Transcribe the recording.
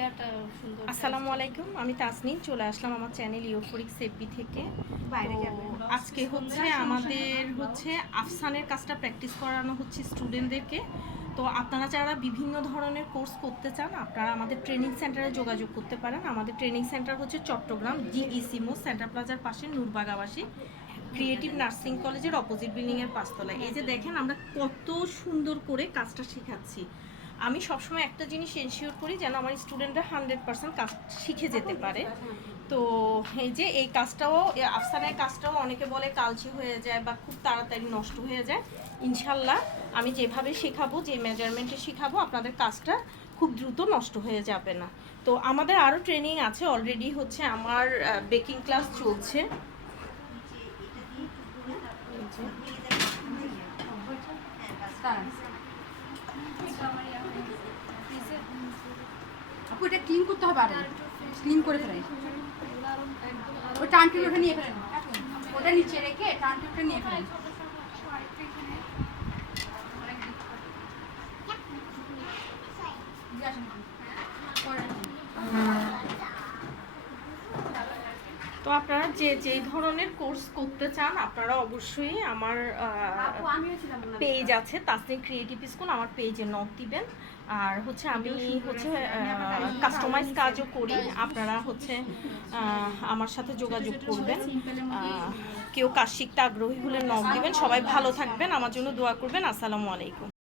ইয়াটা সুন্দর আসসালামু আলাইকুম আমি তাসনিম চলে আসলাম আমার চ্যানেল ইউফোরিক সেফবি থেকে। বাইরে আজকে হচ্ছে আমাদের হচ্ছে আফসানের কাজটা প্র্যাকটিস করানো হচ্ছে স্টুডেন্টদেরকে তো আপনারা যারা বিভিন্ন ধরনের কোর্স করতে চান আপনারা আমাদের ট্রেনিং সেন্টারে যোগাযোগ করতে পারেন। আমাদের ট্রেনিং সেন্টার হচ্ছে চট্টগ্রাম জিইসিমো সেন্টার প্লাজার পাশে নূরবাগাবাসী ক্রিয়েটিভ নার্সিং কলেজের অপোজিট বিল্ডিংয়ের পাঁচতলায়। এই যে দেখেন আমরা কত সুন্দর করে কাজটা শেখাচ্ছি। আমি সবসময় একটা জিনিস এনশিওর করি যেন আমার স্টুডেন্টরা হান্ড্রেড পার্সেন্ট কাজ শিখে যেতে পারে তো এই যে এই কাজটাও আফসানের কাজটাও অনেকে বলে কালচি হয়ে যায় বা খুব তাড়াতাড়ি নষ্ট হয়ে যায় ইনশাল্লাহ আমি যেভাবে শেখাবো যে মেজারমেন্টে শেখাবো আপনাদের কাজটা খুব দ্রুত নষ্ট হয়ে যাবে না তো আমাদের আরও ট্রেনিং আছে অলরেডি হচ্ছে আমার বেকিং ক্লাস চলছে যে। আপু, এটা ক্লিন করতে হবে আর। ক্লিন করে ফেলেন ওই টানটির ওটা নিয়ে ফেলেন। ওটা নিচে রেখে টানটিটা নিয়ে ফেলেন। তো আপনারা যে যেই ধরনের কোর্স করতে চান আপনারা অবশ্যই আমার পেজ আছে তাসনিম ক্রিয়েটিভ স্কুল আমার পেজে নক দিবেন। আর হচ্ছে আমি হচ্ছে কাস্টমাইজ কাজও করি। আপনারা হচ্ছে আমার সাথে যোগাযোগ করবেন। কেউ কাজ শিখতে আগ্রহী হলে নক দিবেন। সবাই ভালো থাকবেন। আমার জন্য দোয়া করবেন। আসসালামু আলাইকুম।